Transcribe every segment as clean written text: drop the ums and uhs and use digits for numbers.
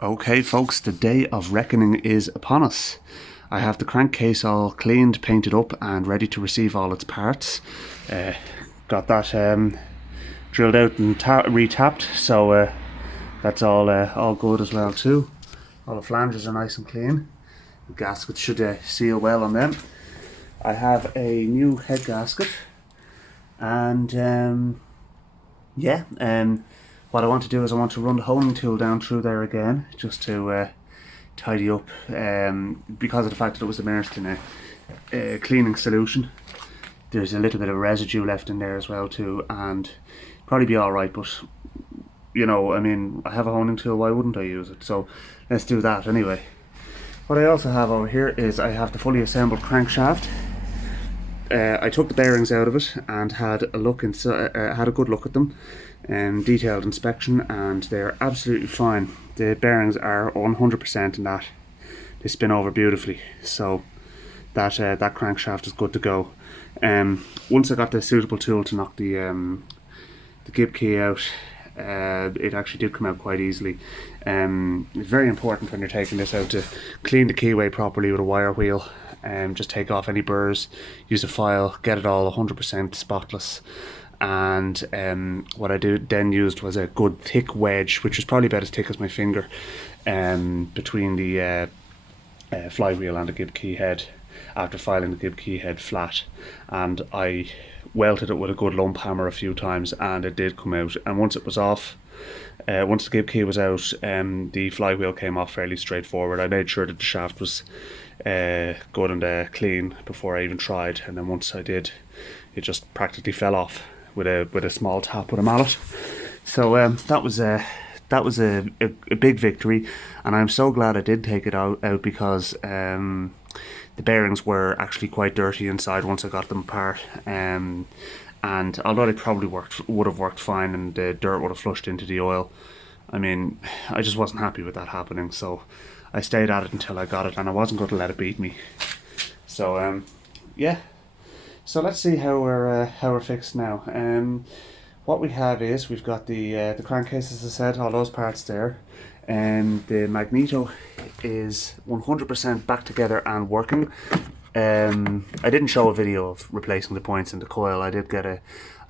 Okay folks, the day of reckoning is upon us. I have the crankcase all cleaned, painted up and ready to receive all its parts. Got that drilled out and retapped, so that's all good as well too. All the flanges are nice and clean. The gaskets should seal well on them. I have a new head gasket and what I want to do is I want to run the honing tool down through there again, just to tidy up, because of the fact that it was immersed in a cleaning solution. There's a little bit of residue left in there as well too, and probably be alright, but you know, I mean, I have a honing tool, why wouldn't I use it? So let's do that anyway. What I also have over here is I have the fully assembled crankshaft. I took the bearings out of it and had a look inside, had a good look at them, detailed inspection, and they're absolutely fine. The bearings are 100% in that. They spin over beautifully, so that crankshaft is good to go. Once I got the suitable tool to knock the gib key out, it actually did come out quite easily. It's very important when you're taking this out to clean the keyway properly with a wire wheel. Just take off any burrs, use a file, get it all 100% spotless. And what I then used was a good thick wedge, which was probably about as thick as my finger, between the flywheel and the gib key head, after filing the gib key head flat. And I welted it with a good lump hammer a few times, and it did come out. And once it was off, once the gib key was out, the flywheel came off fairly straightforward. I made sure that the shaft was good and clean before I even tried, and then once I did, it just practically fell off with a small tap with a mallet. So that was a big victory, and I'm so glad I did take it out because the bearings were actually quite dirty inside once I got them apart. And although they probably would have worked fine and the dirt would have flushed into the oil, I mean, I just wasn't happy with that happening, so I stayed at it until I got it, and I wasn't going to let it beat me. So yeah, so let's see how we're fixed now. What we have is we've got the crankcase, as I said, all those parts there, and the magneto is 100% back together and working. I didn't show a video of replacing the points in the coil. I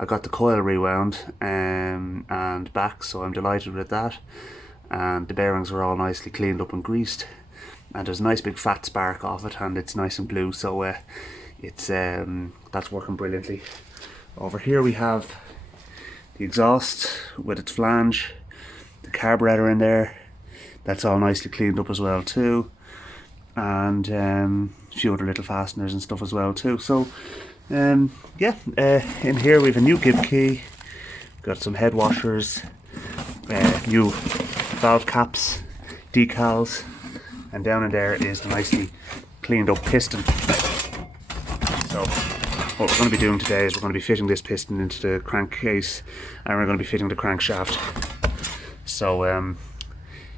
got the coil rewound and back, so I'm delighted with that. And the bearings are all nicely cleaned up and greased, and there's a nice big fat spark off it, and it's nice and blue, so it's that's working brilliantly. Over here we have the exhaust with its flange, the carburetor in there, that's all nicely cleaned up as well too, and a few other little fasteners and stuff as well too. So in here we have a new gib key, got some head washers, new valve caps, decals, and down in there is the nicely cleaned up piston. So what we're going to be doing today is we're going to be fitting this piston into the crankcase, and we're going to be fitting the crankshaft. So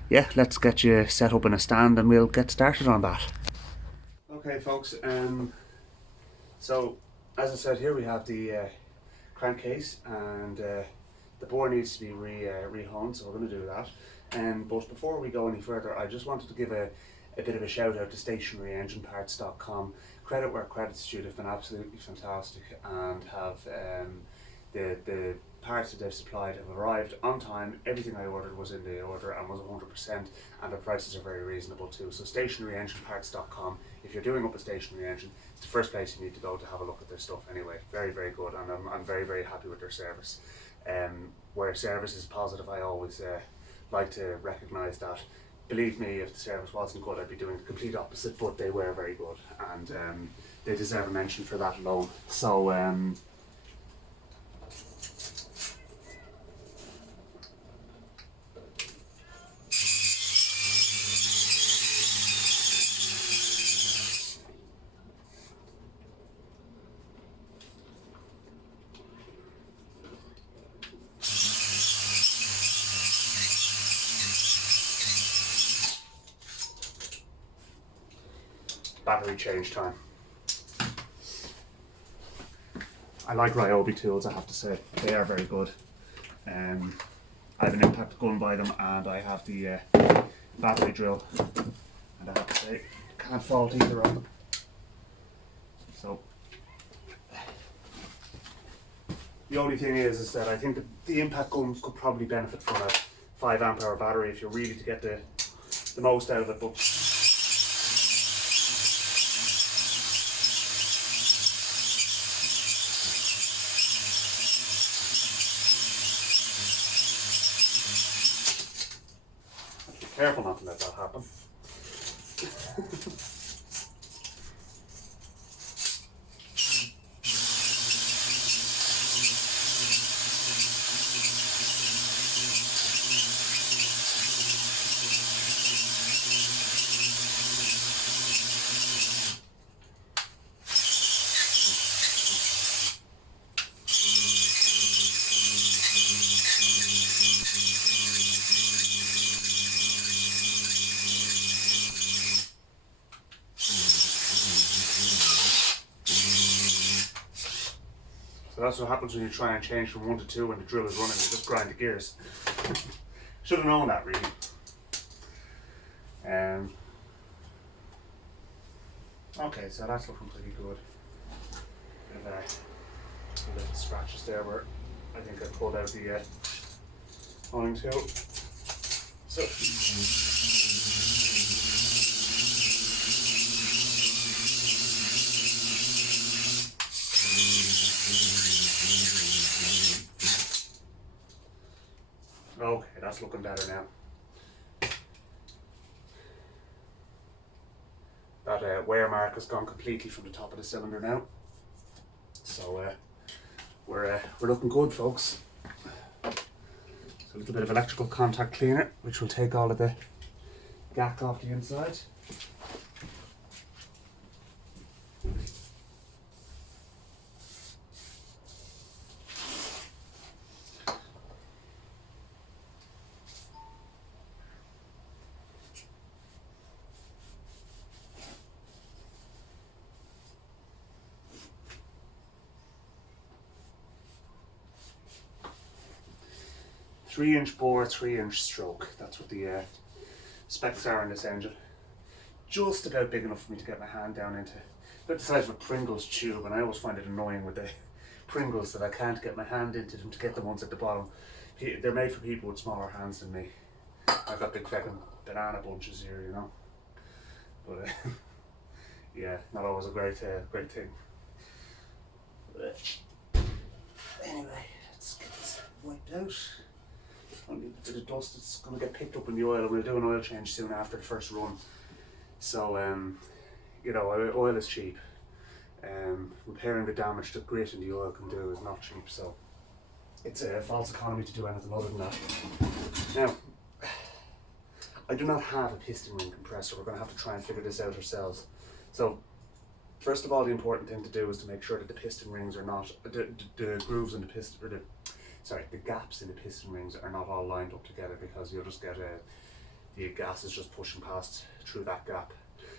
yeah, let's get you set up in a stand and we'll get started on that. Okay folks, so as I said, here we have the crankcase, and the bore needs to be re-honed, so we're going to do that. But before we go any further, I just wanted to give a bit of a shout out to stationaryengineparts.com. Credit where credit's due. They've been absolutely fantastic, and have the parts that they've supplied have arrived on time. Everything I ordered was in the order and was 100%, and the prices are very reasonable too. So stationaryengineparts.com. If you're doing up a stationary engine, it's the first place you need to go to have a look at their stuff anyway. Very, very good, and I'm very, very happy with their service. Where service is positive, I always like to recognise that. Believe me, if the service wasn't good, I'd be doing the complete opposite, but they were very good, and they deserve a mention for that alone. So battery change time. I like Ryobi tools, I have to say. They are very good. I have an impact gun by them, and I have the battery drill, and I have to say, can't fault either of them. So the only thing is that I think the impact guns could probably benefit from a 5 amp hour battery if you're really to get the most out of it. But be careful not to let that happen. So that's what happens when you try and change from 1 to 2 when the drill is running. You just grind the gears. Should have known that, really. Okay, so that's looking pretty good. And little scratches there where I think I pulled out the honing tool. So okay, that's looking better now. That wear mark has gone completely from the top of the cylinder now. So we're looking good, folks. So a little bit of electrical contact cleaner, which will take all of the gack off the inside. Three-inch bore, 3-inch stroke. That's what the specs are in this engine. Just about big enough for me to get my hand down into. About the size of a Pringles tube, and I always find it annoying with the Pringles that I can't get my hand into them to get the ones at the bottom. They're made for people with smaller hands than me. I've got big fucking banana bunches here, you know. But yeah, not always a great thing. But anyway, let's get this wiped out. Only a bit of dust that's going to get picked up in the oil. We'll do an oil change soon after the first run. So, you know, oil is cheap. Repairing the damage that grit in the oil can do is not cheap. So, it's a false economy to do anything other than that. Now, I do not have a piston ring compressor. We're going to have to try and figure this out ourselves. So, first of all, the important thing to do is to make sure that the piston rings are not, the grooves in the piston, or the gaps in the piston rings are not all lined up together, because you'll just get the gas is just pushing past through that gap.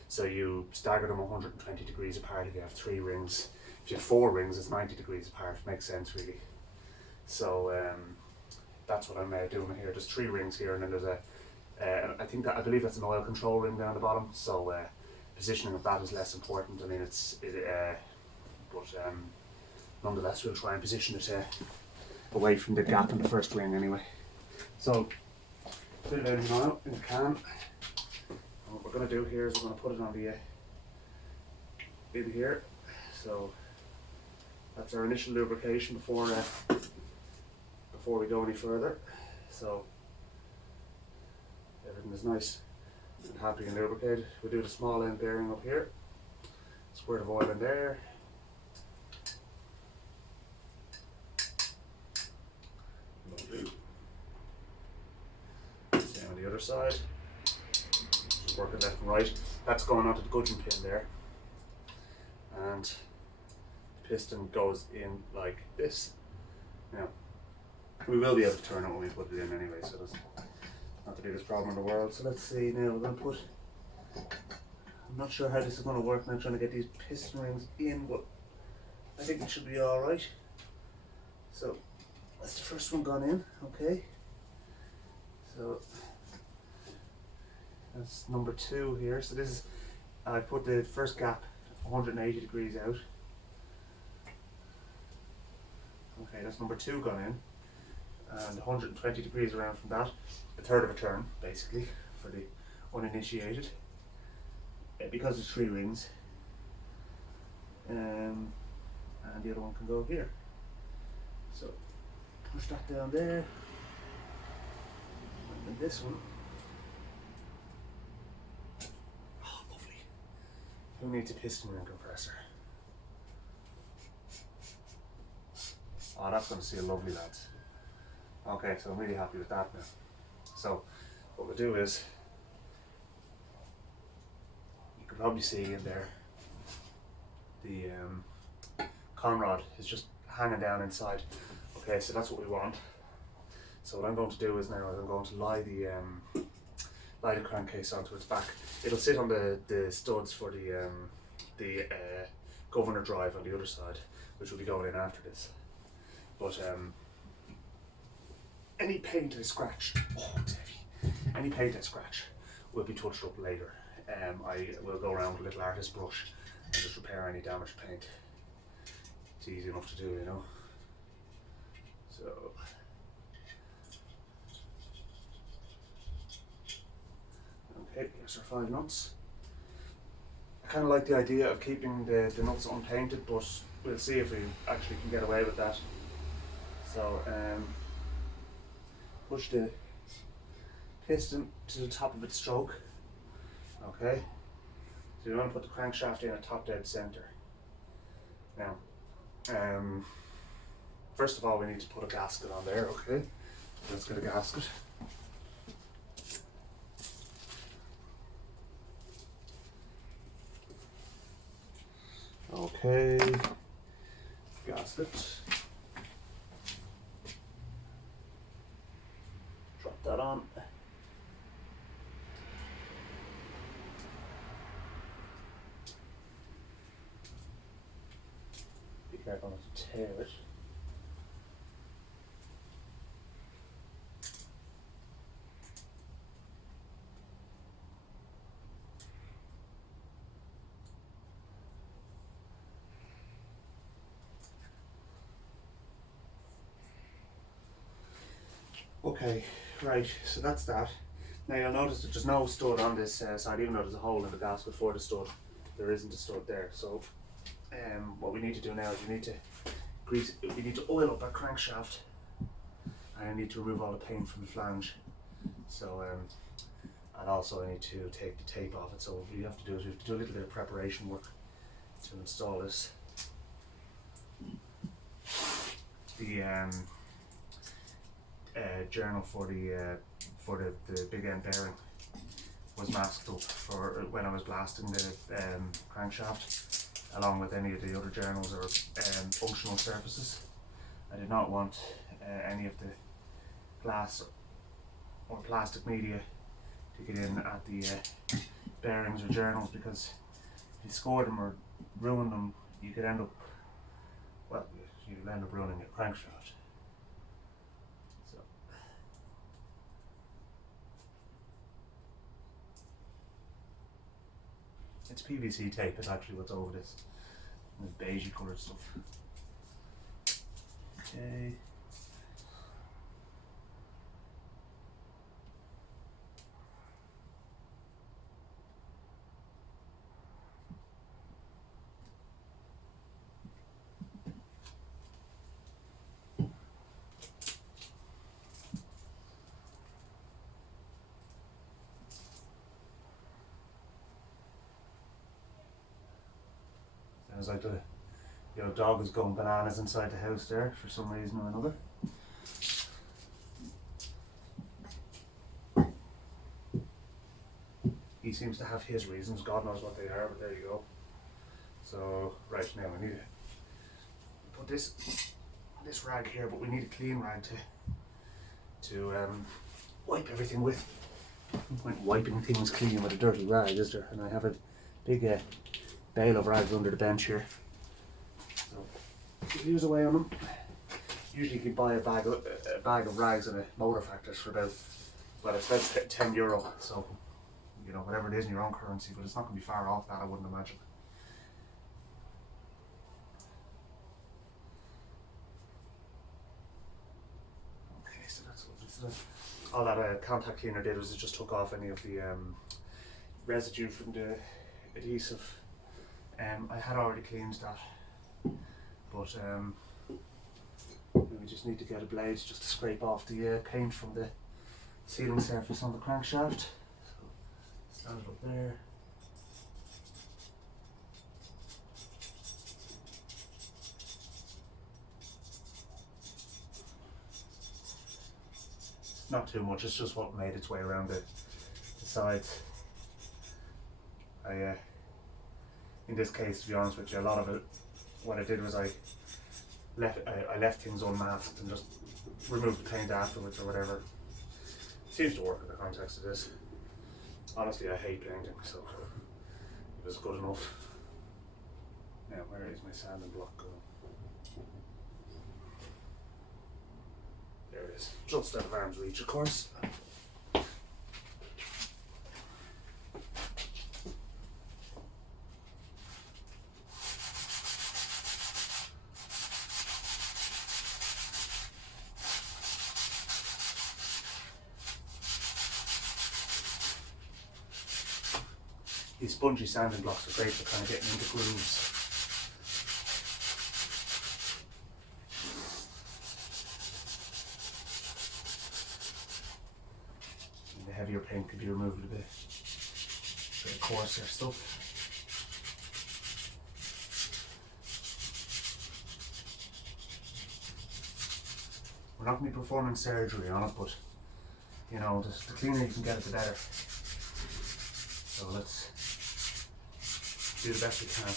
So you stagger them 120 degrees apart if you have 3 rings. If you have 4 rings, it's 90 degrees apart. Makes sense, really. So that's what I'm doing here. There's 3 rings here, and then there's I believe that's an oil control ring down the bottom. So positioning of that is less important. I mean, nonetheless, we'll try and position it away from the gap in the first ring anyway. So, put it in now in the can. And what we're going to do here is we're going to put it on the in here. So that's our initial lubrication before we go any further. So everything is nice and happy and lubricated. We do the small end bearing up here. Squirt of oil in there. Same on the other side. Just work it left and right. That's going onto the gudgeon pin there. And the piston goes in like this. Now, we will be able to turn it when we put it in anyway, so that's not the biggest problem in the world. So let's see now, we're going to put, I'm not sure how this is going to work now, trying to get these piston rings in, but I think it should be alright. So that's the first one gone in, okay. So that's number 2 here. So this is, I put the first gap 180 degrees out. Okay, that's number 2 gone in, and 120 degrees around from that, a third of a turn basically for the uninitiated, because it's 3 rings, and the other one can go here. So push that down there, and then this one. Oh, lovely. Who needs a piston ring compressor? Oh, that's going to seal lovely, lads. Okay, so I'm really happy with that now. So what we'll do is, you can probably see in there, the con rod is just hanging down inside. Okay, so that's what we want. So what I'm going to do is now I'm going to lie the crankcase onto its back. It'll sit on the studs for the governor drive on the other side, which will be going in after this. But any paint I scratch, oh it's heavy, any paint I scratch will be touched up later. I will go around with a little artist brush and just repair any damaged paint. It's easy enough to do, you know. So okay, here's our 5 nuts. I kind of like the idea of keeping the nuts unpainted, but we'll see if we actually can get away with that. So push the piston to the top of its stroke. Okay, so you want to put the crankshaft in at top dead center. Now, first of all, we need to put a gasket on there. Okay, let's get a gasket. Okay, gasket. Drop that on. Be careful not to tear it. Okay, right, so that's that. Now you'll notice that there's no stud on this side, even though there's a hole in the gasket for the stud. There isn't a stud there. So what we need to do now is we need to oil up our crankshaft, and I need to remove all the paint from the flange. So and also I need to take the tape off it. So what we have to do is we have to do a little bit of preparation work to install this. The journal for the big end bearing was masked up for when I was blasting the crankshaft, along with any of the other journals or functional surfaces. I did not want any of the glass or plastic media to get in at the bearings or journals, because if you score them or ruin them, you could end up, well, you'll end up ruining your crankshaft. So it's PVC tape is actually what's over this, the beigey coloured stuff. Okay. Sounds like the dog is going bananas inside the house there for some reason or another. He seems to have his reasons, God knows what they are, but there you go. So, right, now we need to put this rag here, but we need a clean rag to wipe everything with. No point wiping things clean with a dirty rag, is there? And I have a big bale of rags under the bench here. So, use away on them. Usually you can buy a bag of rags in a motor factors for about Well, it's about €10, so you know, whatever it is in your own currency, but it's not going to be far off that, I wouldn't imagine. Okay, so that's lovely. So that's, all that contact cleaner did was it just took off any of the residue from the adhesive. I had already cleaned that, but we just need to get a blade just to scrape off the paint from the sealing surface on the crankshaft. So stand it up there. Not too much, it's just what made its way around the sides. In this case, to be honest with you, a lot of it, what I did was I left things unmasked and just removed the paint afterwards or whatever. Seems to work in the context of this. Honestly, I hate painting, so it was good enough. Now, where is my sanding block going? There it is. Just out of arm's reach, of course. These spongy sanding blocks are great for kind of getting into grooves. And the heavier paint could be removed a bit coarser stuff. We're not going to be performing surgery on it, but you know, the cleaner you can get it, the better. So let's do the best we can.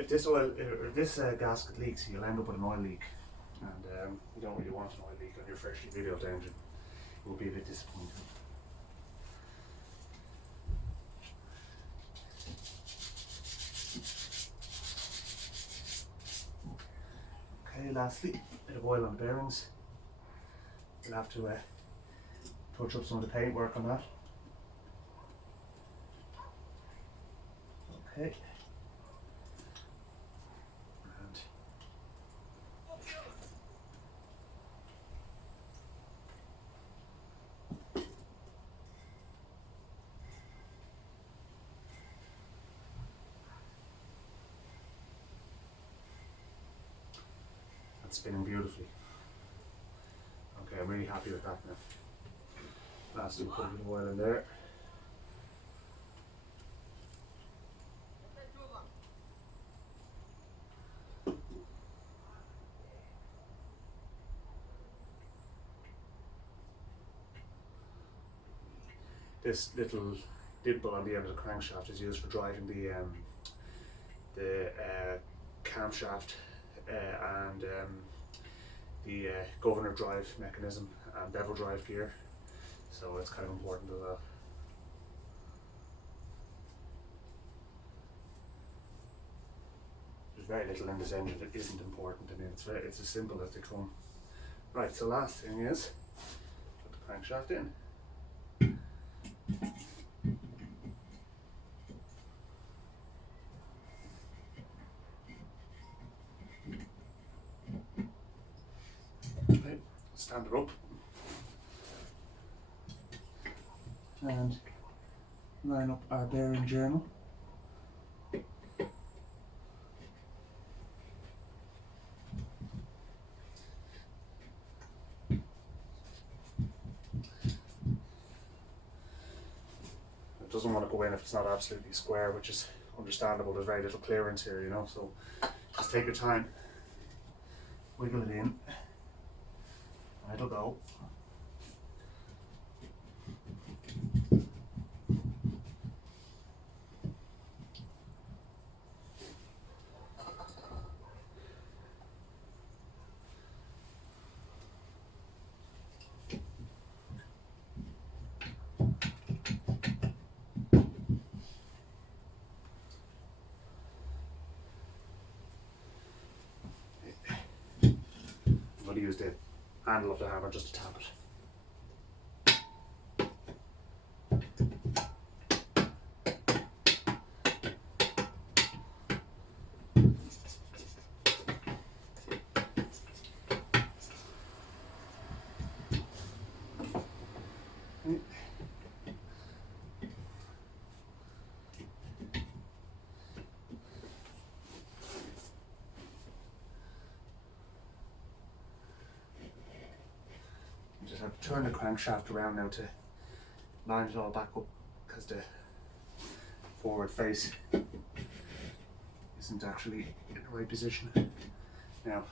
If this gasket leaks, you'll end up with an oil leak, and you don't really want an oil leak on your freshly videoed engine. It will be a bit disappointing. Okay, lastly, a bit of oil on the bearings. We'll have to touch up some of the paint work on that. Okay. It's spinning beautifully. Okay, I'm really happy with that now. Lastly, put a bit of oil in there. This little dimple on the end of the crankshaft is used for driving the camshaft and the governor drive mechanism and bevel drive gear, so it's kind of important as well. There's very little in this engine that isn't important. I mean, it's as simple as they come. Right, so last thing is put the crankshaft in. Okay, stand it up and line up our bearing journal. It doesn't want to go in if it's not absolutely square, which is understandable. There's very little clearance here, you know, so just take your time, wiggle it in, and it'll go. handle of the hammer just to tap it. Just have to turn the crankshaft around now to line it all back up, because the forward face isn't actually in the right position. Now,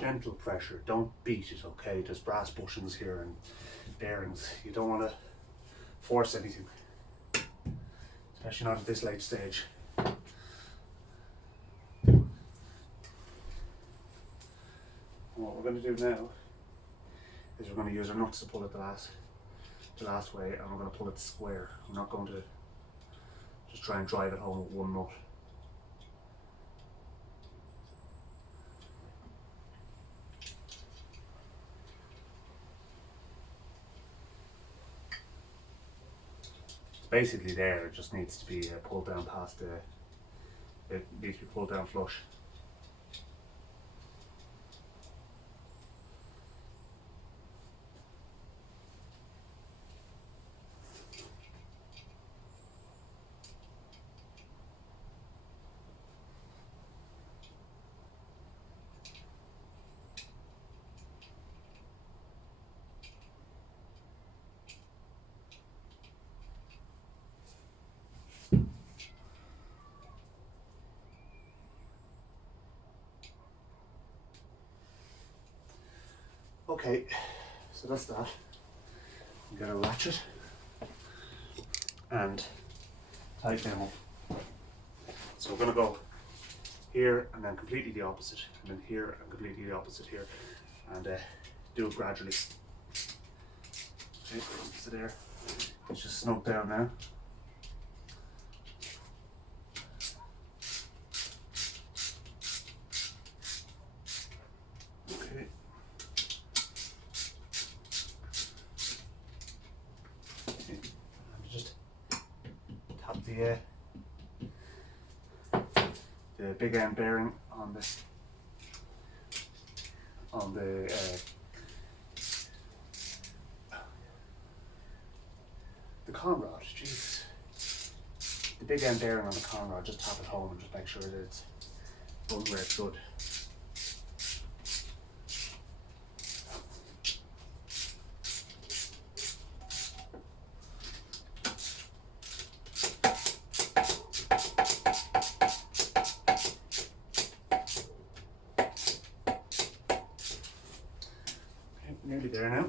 gentle pressure, don't beat it, okay? There's brass bushings here and bearings. You don't want to force anything, especially not at this late stage. What we're going to do now is we're going to use our nuts to pull it the last way, and we're going to pull it square. We're not going to just try and drive it home with one nut. It's basically there, it just needs to be pulled down past it needs to be pulled down flush. Okay, so that's that. We got a ratchet and tighten them up. So we're going to go here and then completely the opposite, and then here and completely the opposite here, and do it gradually. Okay, so there, it's just snug down now. Okay. Just tap the big end bearing on the con rod. Jesus, the big end bearing on the con rod. Just tap it home and just make sure that it's run where it's good. Nearly there now.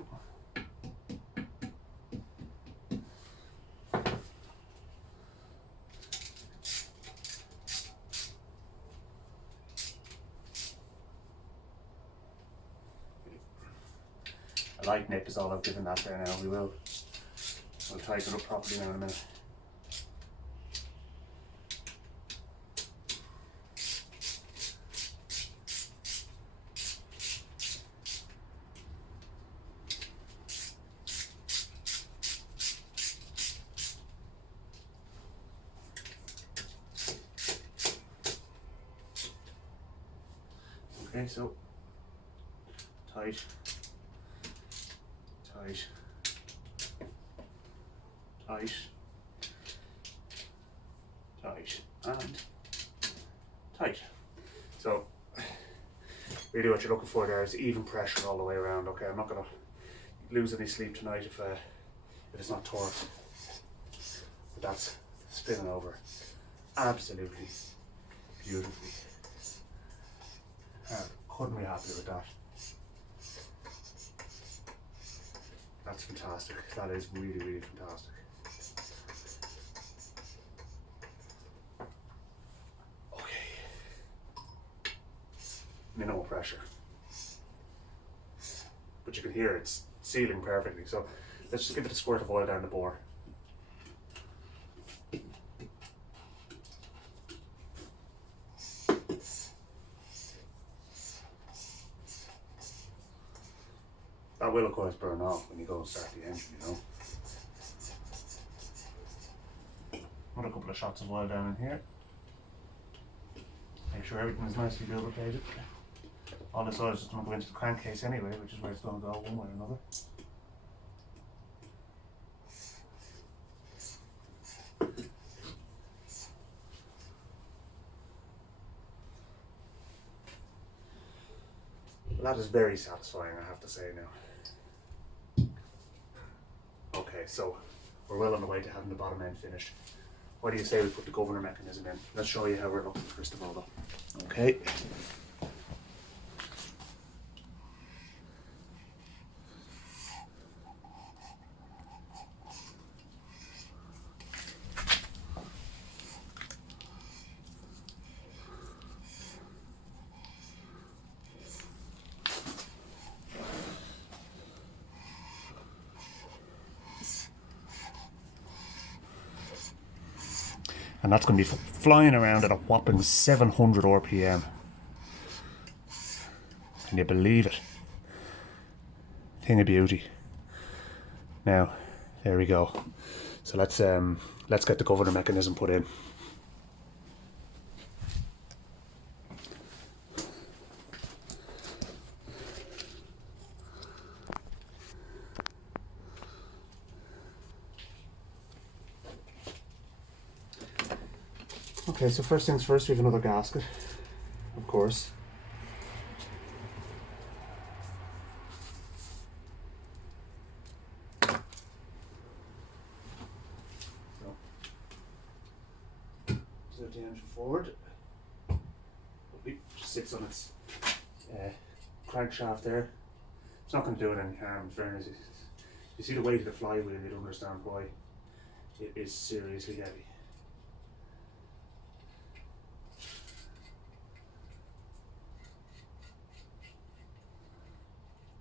A light nip is all I've given that there now. We'll tighten it up properly now in a minute. Okay, so tight, tight, tight, tight, and tight. So really what you're looking for there is even pressure all the way around. Okay, I'm not going to lose any sleep tonight if it's not torqued. But that's spinning over absolutely beautifully. Couldn't be happy with that. That's fantastic. That is really, really fantastic. Okay. Minimal pressure. But you can hear it's sealing perfectly. So let's just give it a squirt of oil down the bore. will of course burn off when you go and start the engine, you know. Put a couple of shots of oil down in here. Make sure everything is nicely lubricated. All this oil is just going to go into the crankcase anyway, which is where it's going to go one way or another. Well, that is very satisfying, I have to say now. Okay, so we're well on the way to having the bottom end finished. What do you say we put the governor mechanism in? Let's show you how we're looking first of all though. Okay. And that's going to be flying around at a whopping 700 RPM. Can you believe it? Thing of beauty. Now, there we go. So let's get the governor mechanism put in. Okay, so first things first, we have another gasket, of course. So, tilt the engine forward. It just sits on its crankshaft there. It's not going to do it any harm, in fairness. You see the weight of the flywheel, you'd understand why it is seriously heavy.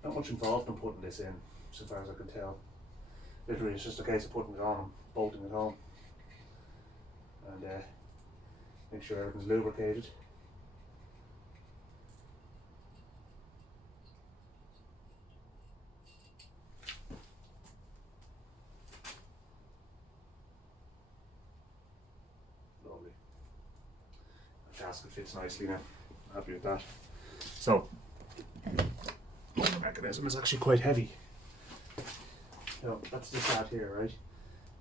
Not much involved in putting this in, so far as I can tell. Literally, it's just a case of putting it on and bolting it home. And make sure everything's lubricated. Lovely. The gasket fits nicely now. I'm happy with that. So, the mechanism is actually quite heavy. So that's the start here, right?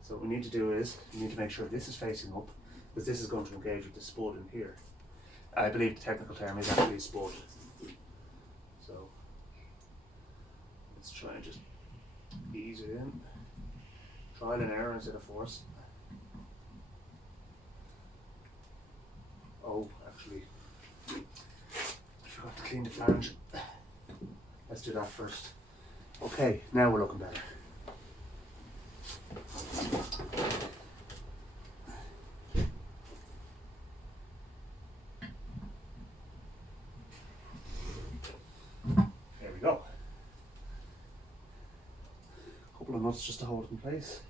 So what we need to do is, we need to make sure this is facing up, because this is going to engage with the spud in here. I believe the technical term is actually a spud. So let's try and just ease it in. Trial and error instead of force. Oh, actually, I forgot to clean the flange. Let's do that first. Okay, now we're looking better. There we go. A couple of nuts just to hold it in place.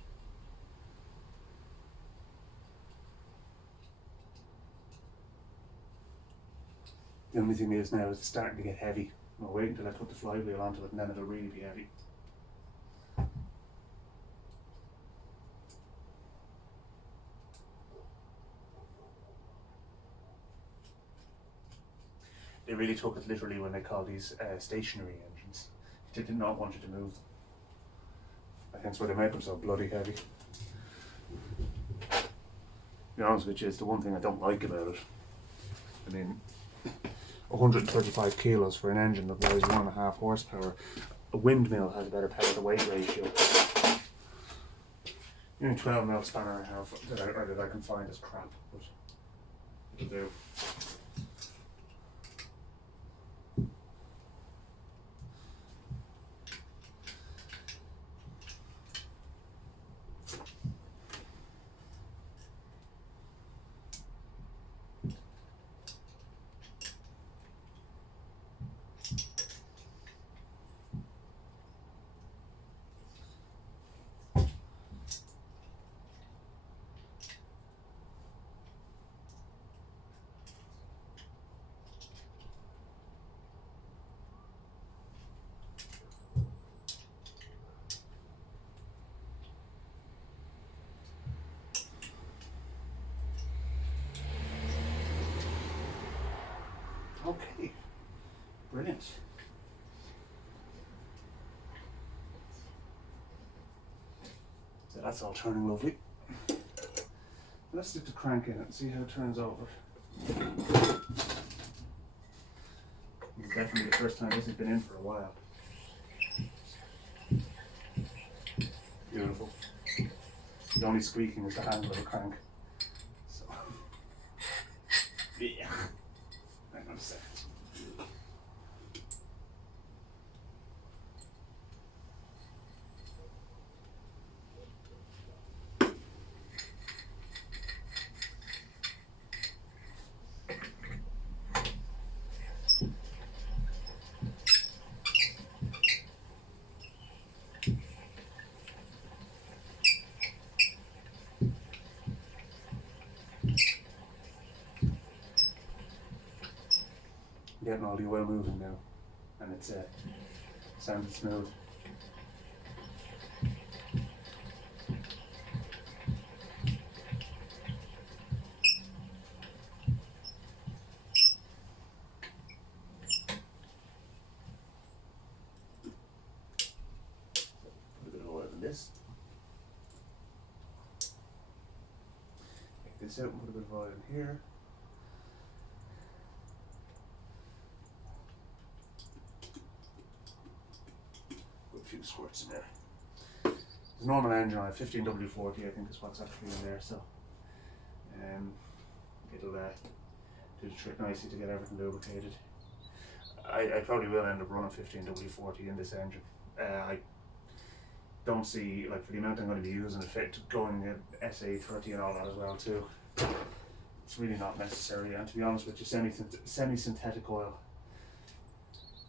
The only thing is now it's starting to get heavy. I'll wait until I put the flywheel onto it and then it'll really be heavy. They really took it literally when they call these stationary engines. They did not want you to move them. Hence why they make them so bloody heavy. To be honest with you, it's the one thing I don't like about it. I mean, 135 kilos for an engine that weighs 1.5 horsepower. A windmill has a better power to weight ratio. The only 12mm spanner I have that I can find is crap, but it'll do. Okay, brilliant. So that's all turning lovely. Let's stick the crank in it and see how it turns over. It's definitely the first time this has been in for a while. Beautiful. The only squeaking is the handle of the crank. So, yeah. Hang on a second. Getting all the oil moving now, and it's sounding smooth. Put a bit of oil in this. Take this out and put a bit of oil in here. Put a few squirts in there. It's a normal engine oil, 15W40 I think is what's actually in there, so it'll do the trick nicely to get everything lubricated. I probably will end up running 15W40 in this engine. I don't see, like, for the amount I'm going to be using, it going at SA30 and all that as well too. It's really not necessary, and to be honest with you, semi-synthetic oil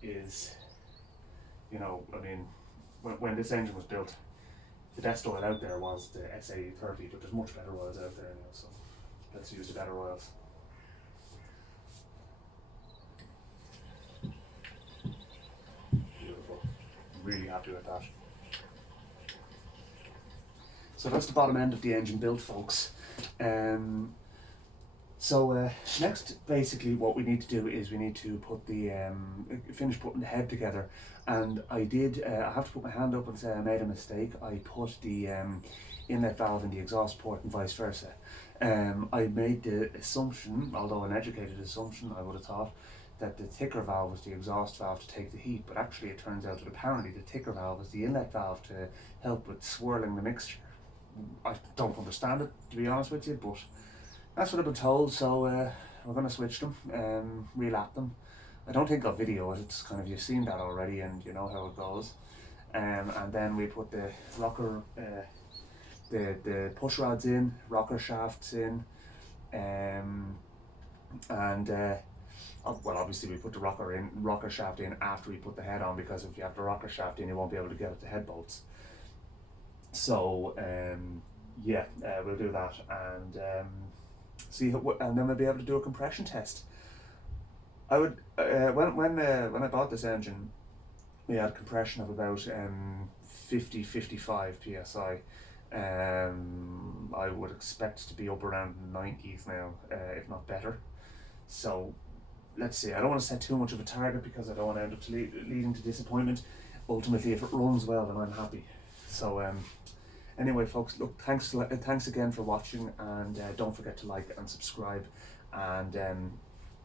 is, you know, I mean, when this engine was built, the best oil out there was the SA30, but there's much better oils out there now, so let's use the better oils. Beautiful. Really happy with that. So that's the bottom end of the engine built, folks. Next, basically, what we need to do is we need to put the finish putting the head together. And I have to put my hand up and say I made a mistake. I put the inlet valve in the exhaust port and vice versa. I made the assumption, although an educated assumption, I would have thought, that the thicker valve was the exhaust valve to take the heat, but actually it turns out that apparently the thicker valve is the inlet valve to help with swirling the mixture. I don't understand it, to be honest with you, but that's what I've been told, so we're going to switch them, relap them. I don't think I'll video it, it's kind of, you've seen that already and you know how it goes. And then we put the rocker, the push rods in, rocker shafts in, well, obviously we put the rocker shaft in after we put the head on, because if you have the rocker shaft in you won't be able to get at the head bolts. So yeah, we'll do that and and then we'll be able to do a compression test. I would when I bought this engine, we had compression of about 50-55 psi. I would expect to be up around 90s now, if not better. So let's see. I don't want to set too much of a target because I don't want to end up leading to disappointment. Ultimately, if it runs well, then I'm happy. So anyway, folks, look, thanks again for watching, and don't forget to like and subscribe, and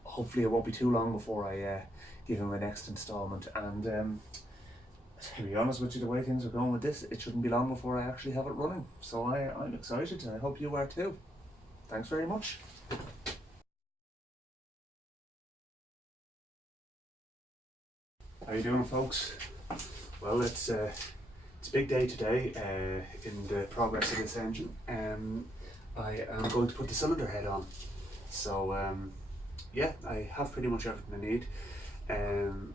hopefully it won't be too long before I give him my next installment. And to be honest with you, the way things are going with this, it shouldn't be long before I actually have it running. So I'm excited, and I hope you are too. Thanks very much. How you doing, folks? Well, it's a big day today in the progress of this engine. I am going to put the cylinder head on. So yeah, I have pretty much everything I need.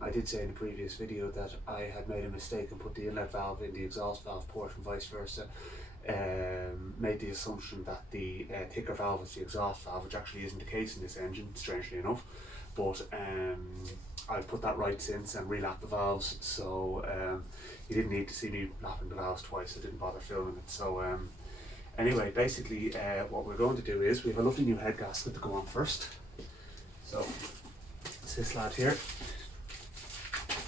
I did say in the previous video that I had made a mistake and put the inlet valve in the exhaust valve port and vice versa. Made the assumption that the thicker valve was the exhaust valve, which actually isn't the case in this engine, strangely enough. But I've put that right since and relapped the valves, so you didn't need to see me lapping the valves twice. I didn't bother filming it. So anyway, basically what we're going to do is we have a lovely new head gasket to go on first. So it's It's this lad here.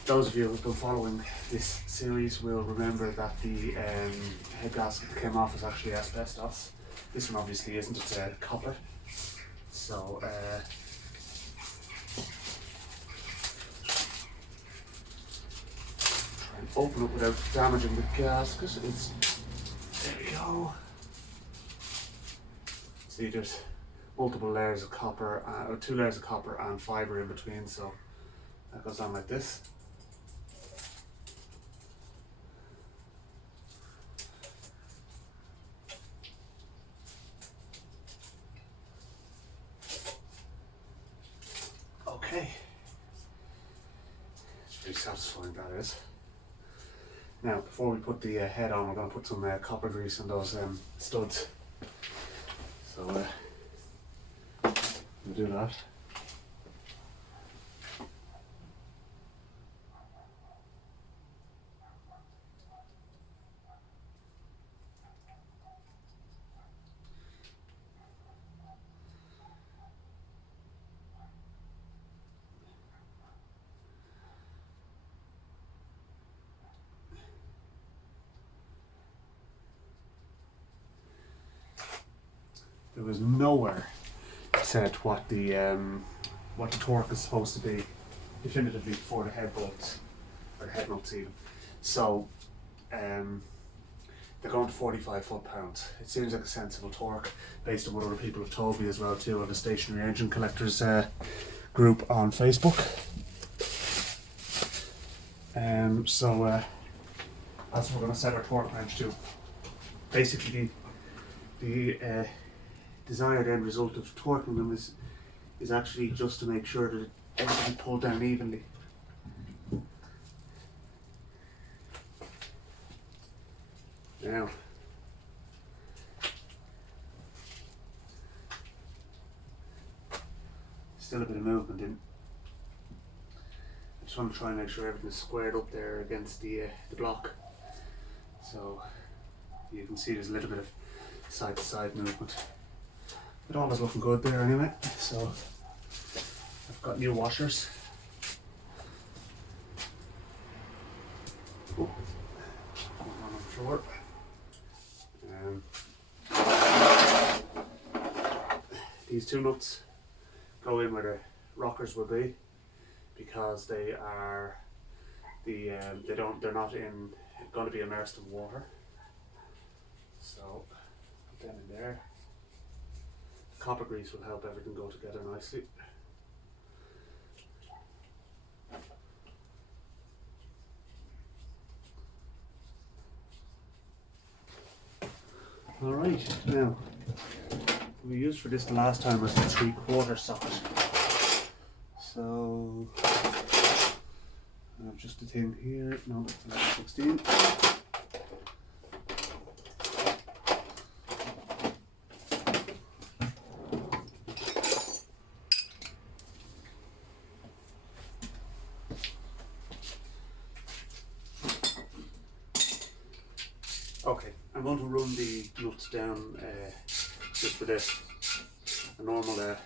Those of you who've been following this series will remember that the head gasket that came off is actually asbestos. This one obviously isn't, it's copper. So try and open it without damaging the gasket. There we go. See, there's multiple layers of copper, or 2 layers of copper and fibre in between, so that goes on like this. Okay. It's pretty satisfying, that is. Now, before we put the head on, we're going to put some copper grease on those studs. So, we'll do that. There was nowhere said what the torque is supposed to be definitively for the head bolts or head nuts even. So they're going to 45 foot-pounds. It seems like a sensible torque based on what other people have told me as well too on the Stationary Engine Collectors group on Facebook. So that's what we're going to set our torque wrench to. Basically the desired end result of torquing them is actually just to make sure that everything pulled down evenly. Now, still a bit of movement in. I just want to try and make sure everything is squared up there against the block. So you can see there's a little bit of side to side movement. It all is looking good there anyway. So I've got new washers. Oh, one on the floor. These 2 nuts go in where the rockers will be because they are they're not going to be immersed in water. So put them in there. Copper grease will help everything go together nicely. Alright, now we used for this the last time was the 3/4 socket. So I have just a thing here, no, that's 16. Okay, I'm going to run the nuts down just with a normal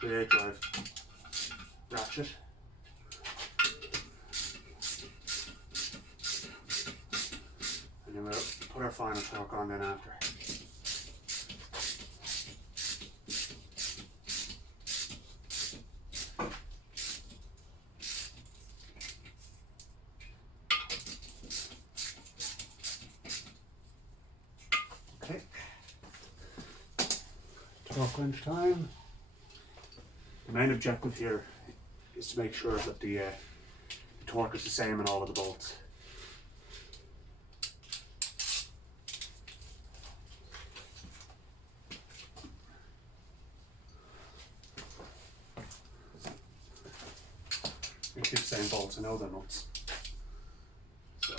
blade drive ratchet. And then we'll put our final torque on then after. Okay, torque wrench time. The main objective here is to make sure that the torque is the same in all of the bolts. They keep the same bolts, I know they're nuts. So.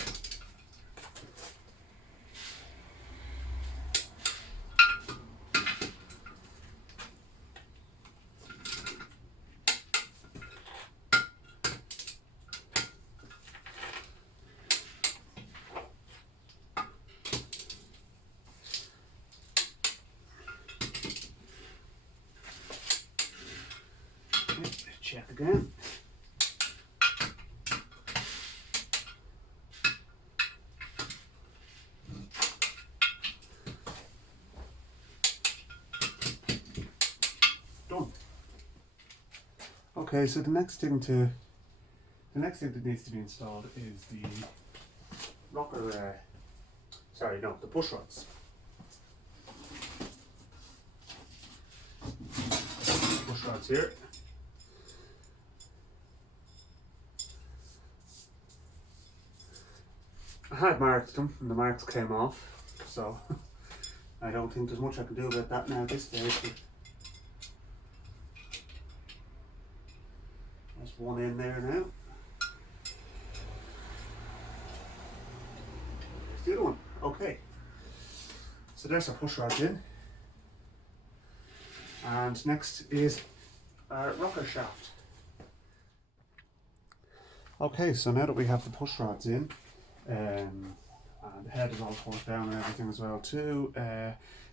check again. Done. Okay, so the next thing that needs to be installed is the rocker. Sorry, no, the push rods. Push rods here. I had marked them and the marks came off, so I don't think there's much I can do about that now at this stage. But there's one in there now. There's the other one. Okay. So there's our push rods in. And next is our rocker shaft. Okay, so now that we have the push rods in, and the head is all torqued down and everything as well too,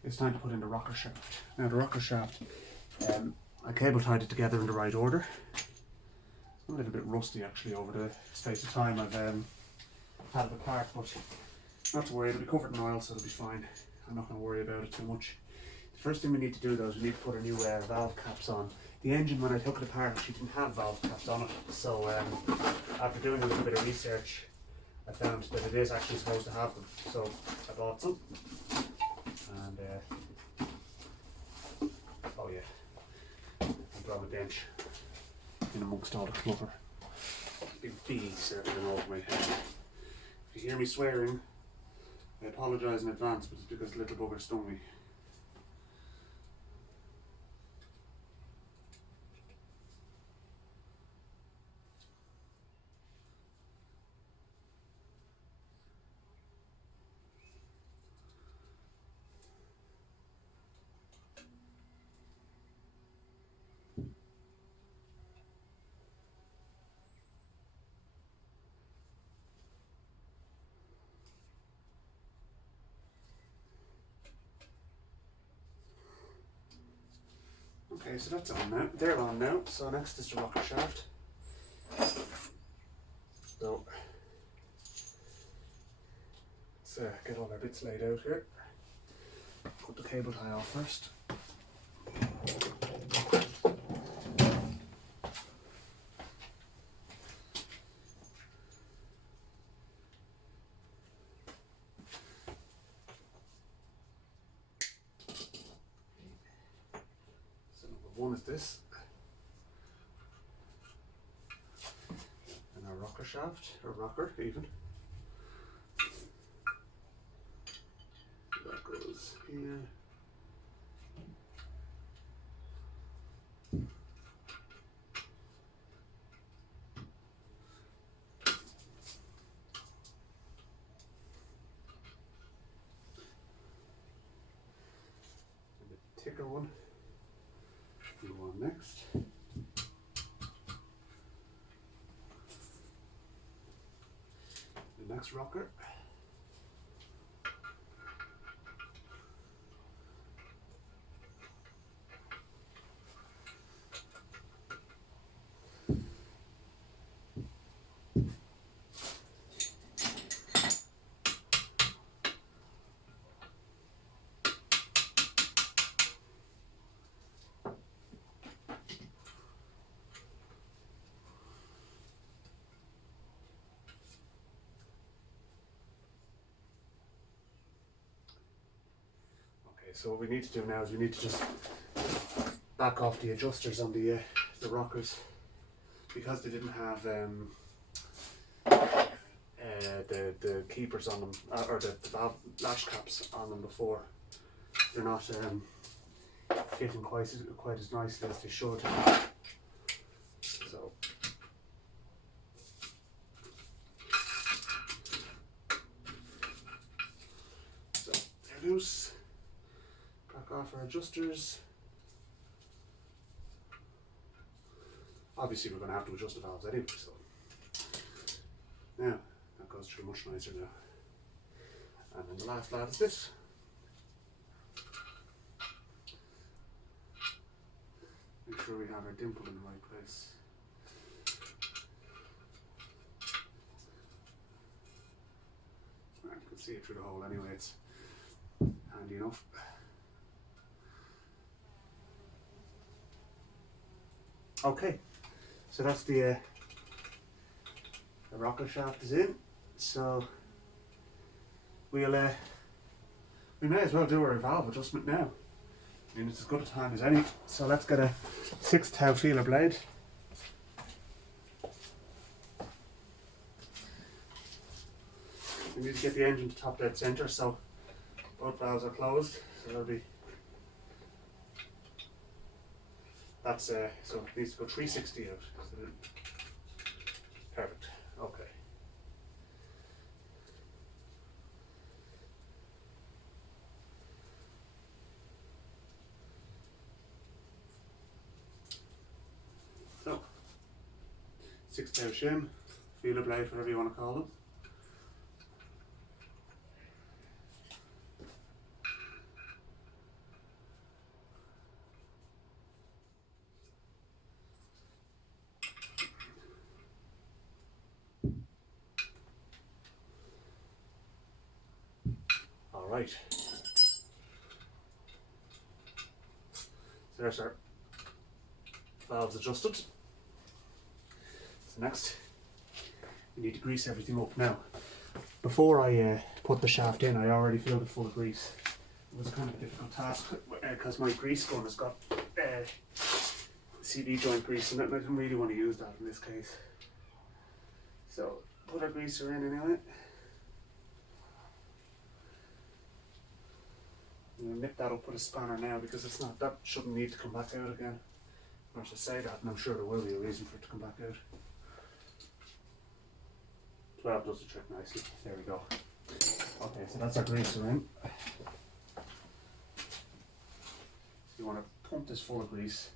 it's time to put in the rocker shaft. Now the rocker shaft, I cable tied it together in the right order. It's a little bit rusty actually over the space of time I've had it apart, but not to worry, it'll be covered in oil so it'll be fine. I'm not going to worry about it too much. The first thing we need to do though is we need to put our new valve caps on. The engine, when I took it apart, actually didn't have valve caps on it, so after doing a little bit of research I found that it is actually supposed to have them, so I bought some. And oh yeah, I brought a bench in amongst all the clutter. Big bee circling over my head. If you hear me swearing, I apologise in advance, but it's because the little bugger stung me. Okay, so that's on now. They're on now. So next is the rocker shaft. So let's get all our bits laid out here. Put the cable tie off first. So number one is this. And our rocker shaft, or rocker even. That goes here. And the thicker one will go on next. The next rocker. So what we need to do now is we need to just back off the adjusters on the rockers, because they didn't have the keepers on them, or the valve latch caps on them before. They're not fitting quite as nicely as they should. So they're loose. Back off our adjusters. Obviously we're going to have to adjust the valves anyway, so now that goes through much nicer now. And then the last lad is this. Make sure we have our dimple in the right place. see it through the hole anyway. It's handy enough. Okay, so that's the rocker shaft is in. So we may as well do our valve adjustment now. I mean, it's as good a time as any. So let's get a 6 thou feeler blade. We need to get the engine to top dead centre, so both valves are closed. So that'll be so it needs to go 360 out. So perfect. Okay. So 6 thou shim, feeler blade, whatever you want to call them. Alright, so there's our valves adjusted. So next we need to grease everything up. Now before I put the shaft in, I already filled it full of grease. It was a kind of a difficult task because my grease gun has got CD joint grease and I didn't really want to use that in this case. So put our greaser in anyway. I'm going to nip that up with a spanner now because that shouldn't need to come back out again. I should say that, and I'm sure there will be a reason for it to come back out. 12 does the trick nicely. There we go. Okay, so that's our greaser in. So you want to pump this full of grease.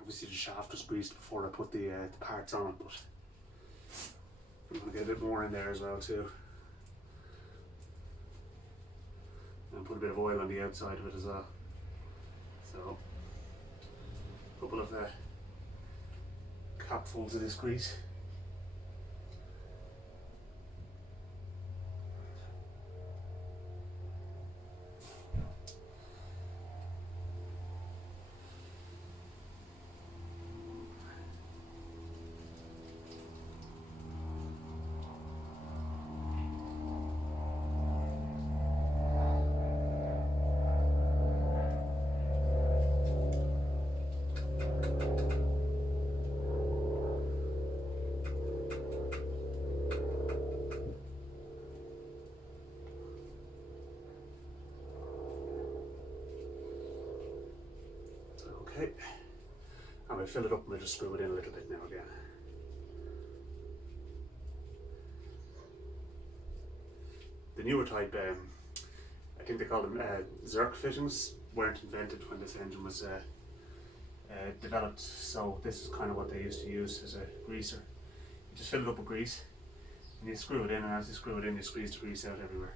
Obviously the shaft was greased before I put the parts on it, but I'm going to get a bit more in there as well too. And put a bit of oil on the outside of it as well. So a couple of capfuls of this grease. Okay, and we fill it up and we'll just screw it in a little bit now again. The newer type, I think they call them Zerk fittings, weren't invented when this engine was developed, so this is kind of what they used to use as a greaser. You just fill it up with grease and you screw it in, and as you screw it in you squeeze the grease out everywhere.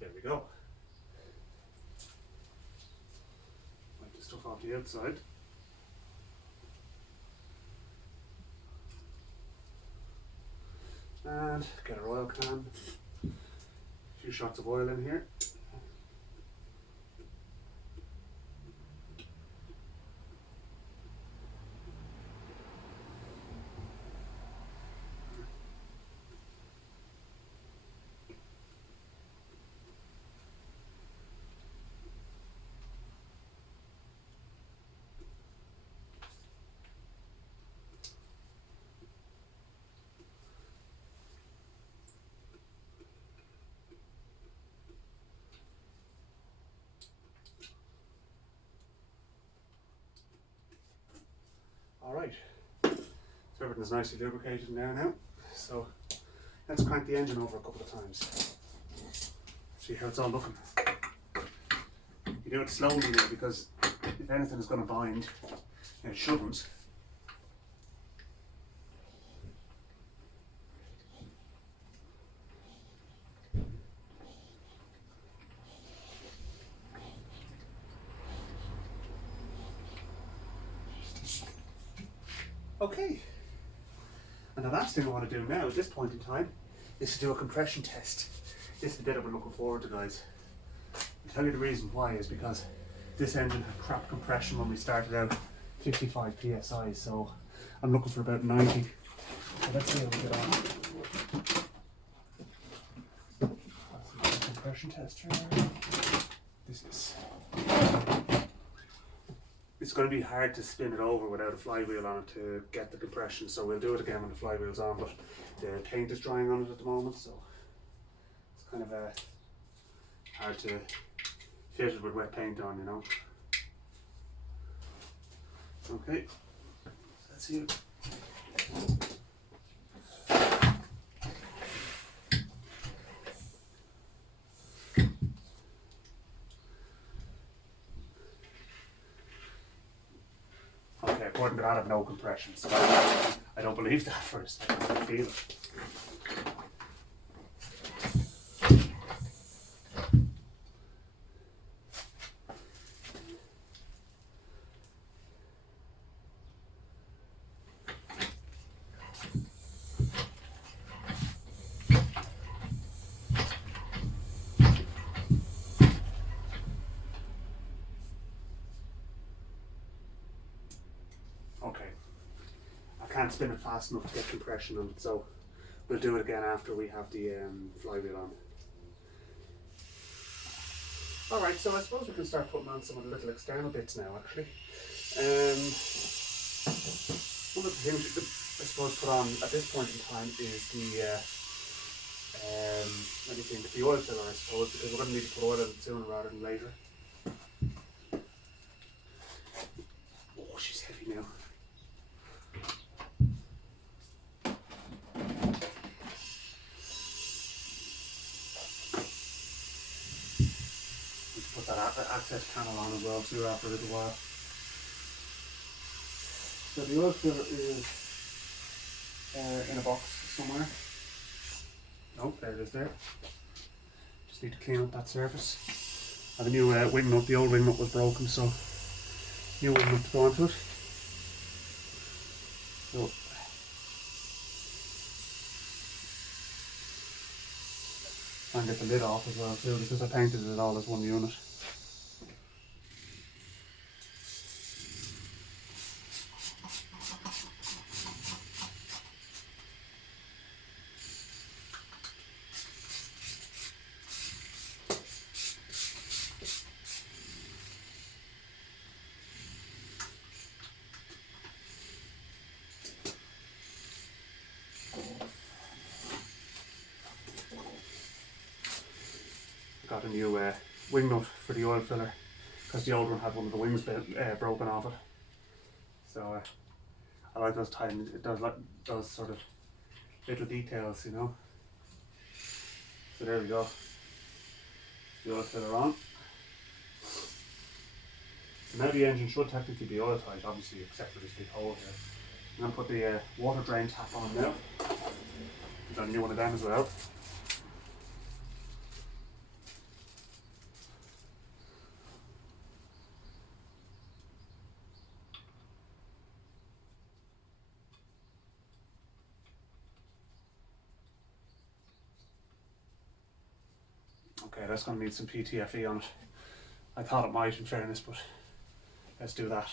There we go. Wipe the stuff off the outside. And get our oil can. A few shots of oil in here. All right, Everything is nicely lubricated in there now. So let's crank the engine over a couple of times. See how it's all looking. You do it slowly now because if anything is going to bind, it shouldn't. Okay, and the last thing I want to do now at this point in time is to do a compression test. This is the bit I've been looking forward to, guys. I'll tell you the reason why is because this engine had crap compression when we started out, 55 psi, so I'm looking for about 90. So let's see how we get on. That's the compression tester. This is... It's going to be hard to spin it over without a flywheel on it to get the compression, so we'll do it again when the flywheel's on, but the paint is drying on it at the moment, so it's kind of hard to fit it with wet paint on, you know. Okay, let's see it. Okay, according to that, I have no compression, so I don't believe that for a second. I feel it. Okay, I can't spin it fast enough to get compression on it, so we'll do it again after we have the flywheel on. Alright, so I suppose we can start putting on some of the little external bits now, actually. One of the things we could, I suppose, put on at this point in time is the, let me think, the oil filler, I suppose, because we're going to need to put oil in it sooner rather than later. Oh, she's heavy now. Put that access panel on as well too after a little while. So the oil filler is in a box somewhere. Nope, there it is there. Just need to clean up that surface. I have a new wing nut, the old wing nut was broken, so new wing nut to go onto it. So try and get the lid off as well too, because I painted it all as one unit. Got a new wing nut for the oil filler because the old one had one of the wings broken off it. So I like those tiny, it does like those sort of little details, you know. So there we go. The oil filler on. So now the engine should technically be oil tight, obviously, except for this big hole here. I'm going to put the water drain tap on now. We've got a new one of them as well. Okay, that's going to need some PTFE on it. I thought it might in fairness, but let's do that.